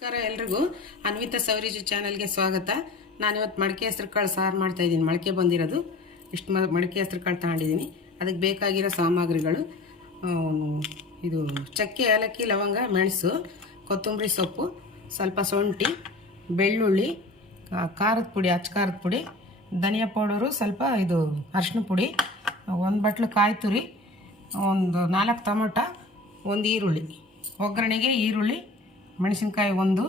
ನಮಸ್ಕಾರ ಎಲ್ರಿಗೂ. ಅನ್ವಿತ ಸೌರಿಜಿ ಚಾನಲ್ಗೆ ಸ್ವಾಗತ. ನಾನಿವತ್ತು ಮಡಿಕೆ ಹೆಸರು ಕಾಳು ಸಾರು ಮಾಡ್ತಾ ಇದ್ದೀನಿ. ಮೊಳಕೆ ಬಂದಿರೋದು. ಇಷ್ಟು ಮಡಿಕೆ ಹೆಸ್ರು ಕಾಳು ತಗೊಂಡಿದ್ದೀನಿ. ಅದಕ್ಕೆ ಬೇಕಾಗಿರೋ ಸಾಮಗ್ರಿಗಳು ಇದು ಚಕ್ಕೆ, ಏಲಕ್ಕಿ, ಲವಂಗ, ಮೆಣಸು, ಕೊತ್ತಂಬರಿ ಸೊಪ್ಪು, ಸ್ವಲ್ಪ ಶುಂಠಿ, ಬೆಳ್ಳುಳ್ಳಿ ಖಾರದ ಪುಡಿ, ಅಚ್ಚ ಖಾರದ ಪುಡಿ, ಧನಿಯಾ ಪೌಡರು, ಸ್ವಲ್ಪ ಇದು ಅರಿಶಿನ ಪುಡಿ, ಒಂದು ಬಟ್ಲು ಕಾಯಿ ತುರಿ, ಒಂದು ನಾಲ್ಕು ಟೊಮೊಟ, ಒಂದು ಈರುಳ್ಳಿ. ಒಗ್ಗರಣೆಗೆ ಈರುಳ್ಳಿ ಮೆಣಸಿನ್ಕಾಯಿ ಒಂದು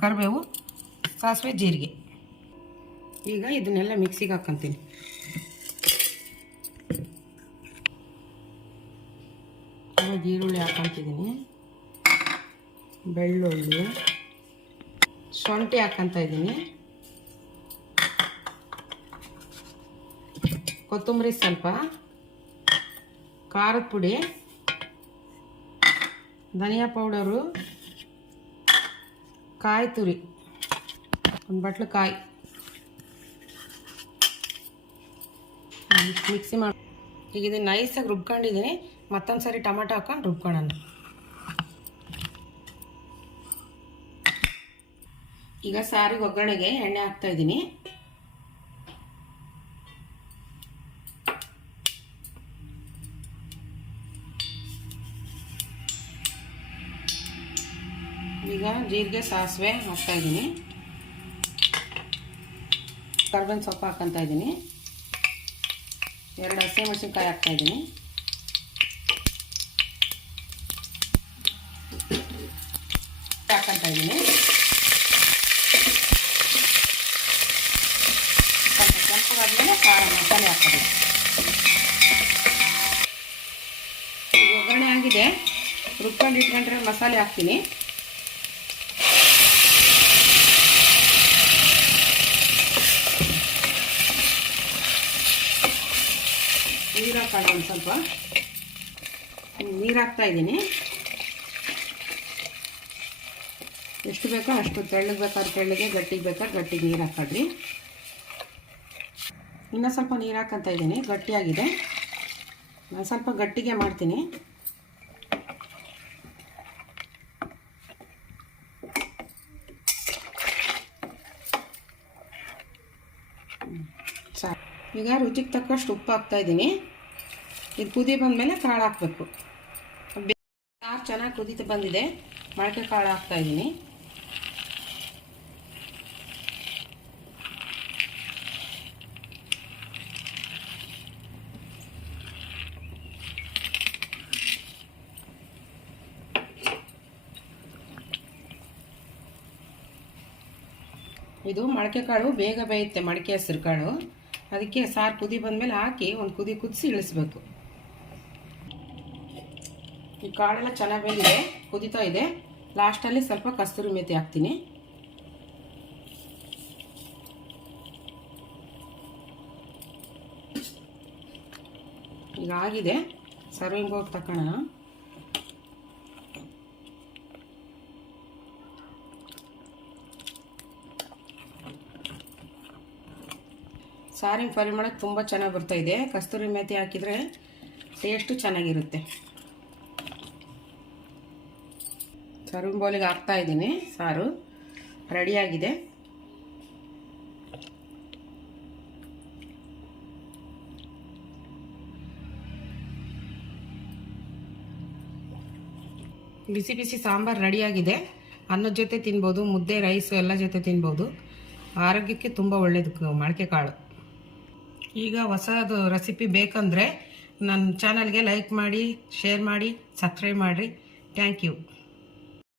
ಕರಿಬೇವು, ಸಾಸಿವೆ, ಜೀರಿಗೆ. ಈಗ ಇದನ್ನೆಲ್ಲ ಮಿಕ್ಸಿಗೆ ಹಾಕ್ಕೊತೀನಿ ಈರುಳ್ಳಿ ಹಾಕೊಂತಿದ್ದೀನಿ. ಬೆಳ್ಳುಳ್ಳಿ. ಶುಂಠಿ ಹಾಕ್ಕೊಂತ ಇದ್ದೀನಿ. ಕೊತ್ತಂಬರಿ ಸ್ವಲ್ಪ. ಖಾರದ ಪುಡಿ. ಧನಿಯಾ ಪೌಡರು. ಕಾಯಿ ತುರಿ. ಒಂದು ಬಟ್ಲು ಕಾಯಿ. ಮಿಕ್ಸಿ ಮಾಡಿ ಈಗ ಇದನ್ನ ನೈಸಾಗಿ ರುಬ್ಕೊಂಡಿದ್ದೀನಿ ಮತ್ತೊಂದು ಸರಿ ಟೊಮೆಟೊ ಹಾಕೊಂಡು ರುಬ್ಕೊಳ್ಳೋಣ. ಈಗ ಸಾರಿಗೆ ಒಗ್ಗರಣೆಗೆ ಎಣ್ಣೆ ಹಾಕ್ತಾ ಈಗ ಜೀರಿಗೆ, ಸಾಸಿವೆ ಹಾಕ್ತಾ ಇದ್ದೀನಿ. ಕರ್ಬೇವಿನ ಸೊಪ್ಪು ಹಾಕ್ಕೊಂತ ಇದ್ದೀನಿ. ಎರಡು ಹಸಿ ಮೆಣಸಿನ್ಕಾಯಿ ಹಾಕ್ತಾ ಇದ್ದೀನಿ. ಹಾಕ್ಕೊಂತ ಇದ್ದೀನಿ. ಸ್ವಲ್ಪ ಕೆಂಪಗಾದ್ಮೇಲೆ ಖಾರ ಮಸಾಲೆ ಹಾಕ್ತೀನಿ ಒಗ್ಗರಣೆ ಆಗಿದೆ. ರುಬ್ಕೊಂಡು ಇಟ್ಕೊಂಡ್ರೆ ಮಸಾಲೆ ಹಾಕ್ತೀನಿ. ನೀರು ಒಂದು ಸ್ವಲ್ಪ. ನೀರು ಹಾಕ್ತಾ ಇದ್ದೀನಿ. ಎಷ್ಟು ಬೇಕೋ ಅಷ್ಟು ತೆಳ್ಳಗೆ ಬೇಕಾದ್ರೆ ತೆಳ್ಳಗೆ, ಗಟ್ಟಿಗೆ ಬೇಕಾದ್ರೆ ಗಟ್ಟಿಗೆ ನೀರು ಹಾಕೊಳ್ರಿ ಇನ್ನೂ ಸ್ವಲ್ಪ ನೀರು ಹಾಕಂತ ಇದ್ದೀನಿ, ಗಟ್ಟಿಯಾಗಿದೆ. ನಾನು ಸ್ವಲ್ಪ ಗಟ್ಟಿಗೆ ಮಾಡ್ತೀನಿ. ಈಗ ರುಚಿಗೆ ತಕ್ಕಷ್ಟು ಉಪ್ಪು ಹಾಕ್ತಾ ಇದ್ದೀನಿ. ಇದು ಕುದಿ ಬಂದಮೇಲೆ ಕಾಳು ಹಾಕಬೇಕು. ಸಾರು ಚೆನ್ನಾಗಿ ಕುದೀತಾ ಬಂದಿದೆ. ಮೊಳಕೆ ಕಾಳು ಹಾಕ್ತಾ ಇದ್ದೀನಿ. ಇದು ಮೊಳಕೆ ಕಾಳು ಬೇಗ ಬೇಯುತ್ತೆ ಮಡಿಕೆ ಹೆಸರು ಕಾಳು. ಅದಕ್ಕೆ ಸಾರು ಕುದಿ ಬಂದಮೇಲೆ ಹಾಕಿ ಒಂದು ಕುದಿ ಕುದಿಸಿ ಇಳಿಸ್ಬೇಕು. ಈ ಕಾಳೆಲ್ಲ ಚೆನ್ನಾಗಿ ಬೆಂದಿದೆ, ಕುದಿತಾ ಇದೆ. ಲಾಸ್ಟಲ್ಲಿ ಸ್ವಲ್ಪ ಕಸ್ತೂರಿ ಮೆಥಿ ಹಾಕ್ತೀನಿ. ಈಗ ಆಗಿದೆ. ಸರ್ವಿಂಗ್ ಹೋಗಿ ತಗೋಣ ಸಾರಿನ ಪರಿಮಳ ತುಂಬ ಚೆನ್ನಾಗಿ ಬರ್ತಾ ಇದೆ. ಕಸ್ತೂರಿ ಮೆಥಿ ಹಾಕಿದರೆ ಟೇಸ್ಟು ಚೆನ್ನಾಗಿರುತ್ತೆ. ಸರ್ವಿಂಗ್ ಬೌಲಿಗೆ ಹಾಕ್ತಾ ಇದ್ದೀನಿ ಸಾರು. ರೆಡಿಯಾಗಿದೆ ಬಿಸಿ ಬಿಸಿ ಸಾಂಬಾರು ರೆಡಿಯಾಗಿದೆ ಅನ್ನದ ಜೊತೆ ತಿನ್ಬೋದು, ಮುದ್ದೆ, ರೈಸು ಎಲ್ಲ ಜೊತೆ ತಿನ್ಬೋದು. ಆರೋಗ್ಯಕ್ಕೆ ತುಂಬ ಒಳ್ಳೆಯದು ಮೊಳಕೆ ಕಾಳು. ಈಗ ಹೊಸದು ರೆಸಿಪಿ ಬೇಕಂದರೆ ನನ್ನ ಚಾನಲ್ಗೆ ಲೈಕ್ ಮಾಡಿ ಶೇರ್ ಮಾಡಿ ಸಬ್ಸ್ಕ್ರೈಬ್ ಮಾಡಿರಿ. Thank you